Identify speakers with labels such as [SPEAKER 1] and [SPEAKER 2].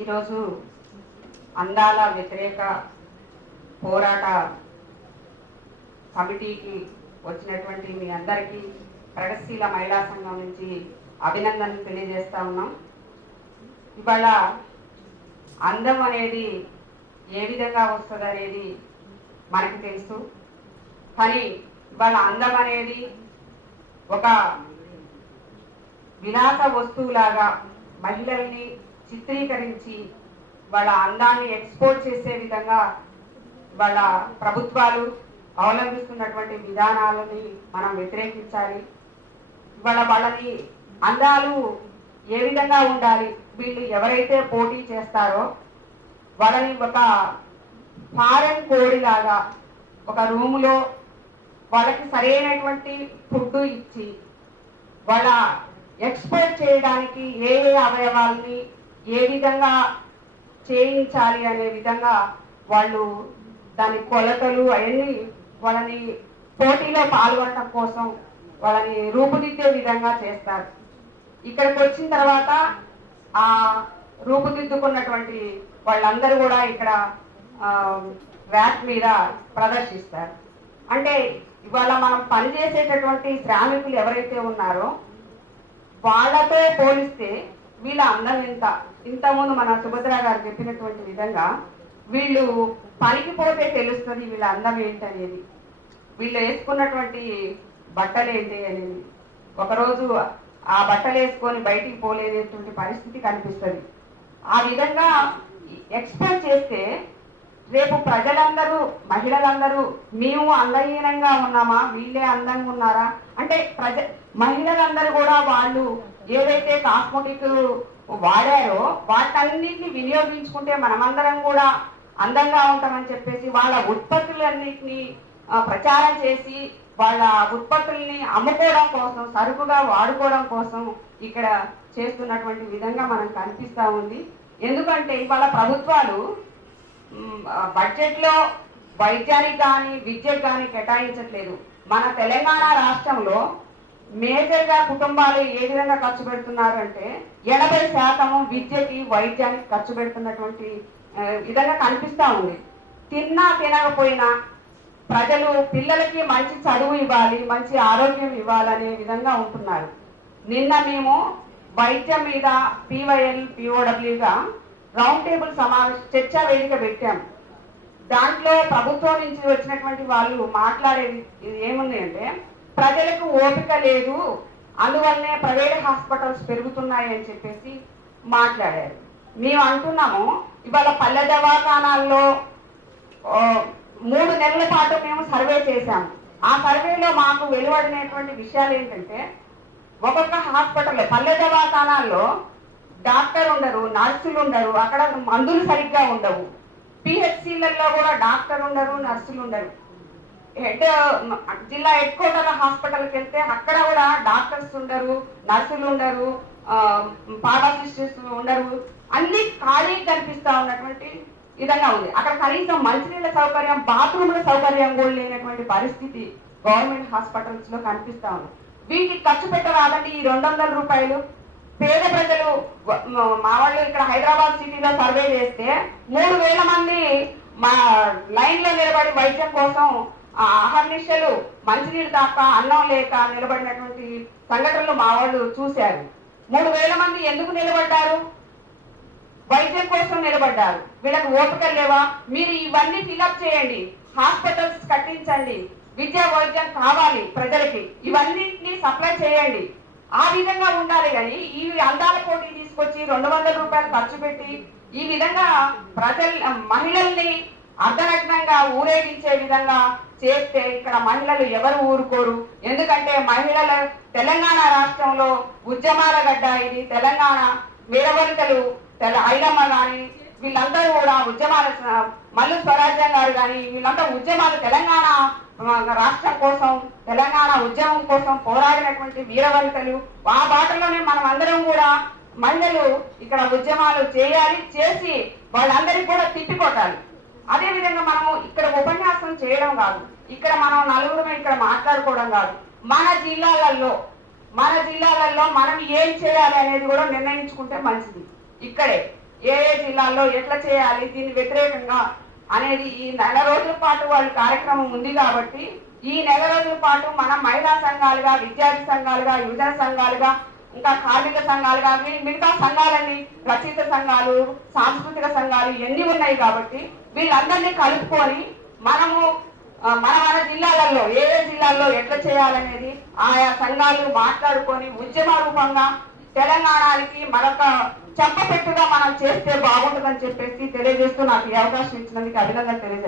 [SPEAKER 1] ఈరోజు అందాల వ్యతిరేక పోరాట కమిటీకి వచ్చినటువంటి మీ అందరికీ ప్రగతిశీల మహిళా సంఘం నుంచి అభినందనలు తెలియజేస్తా ఉన్నాం. ఇవాళ అందం అనేది ఏ విధంగా వస్తుంది అనేది మనకు తెలుసు. కానీ ఇవాళ అందం అనేది ఒక వినాశ వస్తువులాగా మహిళల్ని చిత్రీకరించి వాళ్ళ అందాన్ని ఎక్స్పోర్ట్ చేసే విధంగా వాళ్ళ ప్రభుత్వాలు అవలంబిస్తున్నటువంటి విధానాలని మనం వ్యతిరేకించాలి. వాళ్ళ వాళ్ళని అందాలు ఏ విధంగా ఉండాలి వీళ్ళు ఎవరైతే పోటీ చేస్తారో వాళ్ళని ఒక ఫారెన్ కోడిలాగా ఒక రూములో వాళ్ళకి సరైనటువంటి ఫుడ్ ఇచ్చి వాళ్ళ ఎక్స్పోర్ట్ చేయడానికి ఏ ఏ అవయవాల్ని ఏ విధంగా చేయించాలి అనే విధంగా వాళ్ళు దాని కొలతలు అవన్నీ వాళ్ళని పోటీలో పాల్గొనడం కోసం వాళ్ళని రూపుదిద్దే విధంగా చేస్తారు. ఇక్కడికి వచ్చిన తర్వాత ఆ రూపుదిద్దుకున్నటువంటి వాళ్ళందరూ కూడా ఇక్కడ ర్యాక్ మీద ప్రదర్శిస్తారు. అంటే ఇవాళ మనం పనిచేసేటటువంటి శ్రామికులు ఎవరైతే ఉన్నారో వాళ్ళతో పోలిస్తే వీళ్ళ అందం ఇంత ఇంతకుముందు మన సుభద్ర గారు చెప్పినటువంటి విధంగా వీళ్ళు పనికి పోతే తెలుస్తుంది వీళ్ళ అందం ఏంటనేది. వీళ్ళు వేసుకున్నటువంటి బట్టలు ఏంటి అనేది. ఒకరోజు ఆ బట్టలు వేసుకొని బయటికి పోలేనటువంటి పరిస్థితి కనిపిస్తుంది. ఆ విధంగా ఎక్స్పోర్ట్ చేస్తే రేపు ప్రజలందరూ మహిళలందరూ మేము అందహీనంగా ఉన్నామా? వీళ్ళే అందంగా ఉన్నారా? అంటే ప్రజ మహిళలందరూ కూడా వాళ్ళు ఏదైతే కాస్మోటిక్ వాడారో వాటన్నిటిని వినియోగించుకుంటే మనమందరం కూడా అందంగా ఉంటామని చెప్పేసి వాళ్ళ ఉత్పత్తులన్నింటినీ ప్రచారం చేసి వాళ్ళ ఉత్పత్తుల్ని అమ్ముకోవడం కోసం సరుకుగా వాడుకోవడం కోసం ఇక్కడ చేస్తున్నటువంటి విధంగా మనకు కనిపిస్తూ ఉంది. ఎందుకంటే ఇవాళ ప్రభుత్వాలు బడ్జెట్లో వైద్యానికి కానీ విద్యకు కానీ కేటాయించట్లేదు. మన తెలంగాణ రాష్ట్రంలో మేజర్గా కుటుంబాలు ఏ విధంగా ఖర్చు పెడుతున్నారు అంటే ఎనభై శాతము విద్యకి వైద్యానికి ఖర్చు పెడుతున్నటువంటి విధంగా కనిపిస్తూ ఉంది. తిన్నా తినకపోయినా ప్రజలు పిల్లలకి మంచి చదువు ఇవ్వాలి మంచి ఆరోగ్యం ఇవ్వాలనే విధంగా ఉంటున్నారు. నిన్న మేము వైద్యం మీద పివైఎల్ పిఓడబ్ల్యూగా రౌండ్ టేబుల్ సమావేశ చర్చా వేదిక పెట్టాం. దాంట్లో ప్రభుత్వం నుంచి వచ్చినటువంటి వాళ్ళు మాట్లాడేది ఇది ఏముంది అంటే ప్రజలకు ఓపిక లేదు. అందువల్లనే ప్రైవేట్ హాస్పిటల్స్ పెరుగుతున్నాయి అని చెప్పేసి మాట్లాడారు. మేము అంటున్నాము ఇవాళ పల్లె దవాఖానాల్లో మూడు నెలల పాటు మేము సర్వే చేశాము. ఆ సర్వేలో మాకు వెలువడినటువంటి విషయాలు ఏంటంటే ఒక్కొక్క హాస్పిటల్లో పల్లె దవాఖానాల్లో డాక్టర్ ఉండరు నర్సులు ఉండరు అక్కడ మందులు సరిగ్గా ఉండవు. పిహెచ్సిలలో కూడా డాక్టర్ ఉండరు నర్సులు ఉండరు. హెడ్ జిల్లా హెడ్ క్వార్టర్ హాస్పిటల్కి వెళ్తే అక్కడ కూడా డాక్టర్స్ ఉండరు నర్సులు ఉండరు పారాసిస్టర్స్ ఉండరు. అన్ని ఖాళీ కనిపిస్తా ఉన్నటువంటి విధంగా ఉంది. అక్కడ కనీసం మంచినీళ్ళ సౌకర్యం బాత్రూమ్ల సౌకర్యం కూడా లేనటువంటి పరిస్థితి గవర్నమెంట్ హాస్పిటల్స్లో కనిపిస్తా ఉంది. వీటికి ఖర్చు పెట్టరాదండి ఈ రెండు వందల రూపాయలు. పేద ప్రజలు మా వాళ్ళు ఇక్కడ హైదరాబాద్ సిటీలో సర్వే చేస్తే మూడు వేల మంది మా లైన్లో నిలబడి వైద్యం కోసం అహర్నిశలు మంచినీళ్ళు తాక అన్నం లేక నిలబడినటువంటి సంఘటనలు మా వాళ్ళు చూశారు. మూడు వేల మంది ఎందుకు నిలబడ్డారు? వైద్యం కోసం నిలబడ్డారు. వీళ్ళకి ఓపిక లేవా? మీరు ఇవన్నీ ఫిలప్ చేయండి. హాస్పిటల్స్ కట్టించండి. విద్యా వైద్యం కావాలి ప్రజలకి. ఇవన్నిటిని సప్లై చేయండి. ఆ విధంగా ఉండాలి కానీ ఈ అందాల పోటీ తీసుకొచ్చి రెండు వందల రూపాయలు ఖర్చు పెట్టి ఈ విధంగా ప్రజల మహిళల్ని అర్ధనగ్నంగా ఊరేగించే విధంగా చేస్తే ఇక్కడ మహిళలు ఎవరు ఊరుకోరు? ఎందుకంటే మహిళల తెలంగాణ రాష్ట్రంలో ఉద్యమాల గడ్డ ఇది. తెలంగాణ వీరవనితలు తెల ఐలమ్మ గాని వీళ్ళందరూ కూడా ఉద్యమాల మల్లు స్వరాజ్యం గారు కానీ వీళ్ళంతా ఉద్యమాలు తెలంగాణ రాష్ట్రం కోసం తెలంగాణ ఉద్యమం కోసం పోరాడినటువంటి వీరవనితలు ఆ బాటలోనే మనం అందరం కూడా మహిళలు ఇక్కడ ఉద్యమాలు చేయాలి చేసి వాళ్ళందరికీ కూడా తిప్పికొట్టాలి అదే విధంగా మనము ఇక్కడ ఉపన్యాసం చేయడం కాదు. ఇక్కడ మనం నలుగురు ఇక్కడ మాట్లాడుకోవడం కాదు. మన జిల్లాలలో మన జిల్లాలలో మనం ఏం చేయాలి అనేది కూడా నిర్ణయించుకుంటే మంచిది. ఇక్కడే ఏ ఏ జిల్లాల్లో ఎట్లా చేయాలి దీని వ్యతిరేకంగా అనేది ఈ నెల రోజుల పాటు వాళ్ళ కార్యక్రమం ఉంది కాబట్టి ఈ నెల రోజుల పాటు మనం మహిళా సంఘాలుగా విద్యార్థి సంఘాలుగా యువజన సంఘాలుగా ఇంకా కార్మిక సంఘాలుగా మిగతా సంఘాలన్నీ రచయిత సంఘాలు సాంస్కృతిక సంఘాలు ఎన్ని ఉన్నాయి కాబట్టి వీళ్ళందరినీ కలుపుకొని మనము మన మన జిల్లాలలో ఏ ఏ జిల్లాల్లో ఎట్లా చేయాలనేది ఆయా సంఘాలు మాట్లాడుకొని ఉద్యమ రూపంగా తెలంగాణకి మరొక చెప్పపెట్టుగా మనం చేస్తే బాగుంటుందని చెప్పేసి తెలియజేస్తూ నాకు ఈ అవకాశం ఇచ్చినందుకు అభినందన తెలియజేస్తాను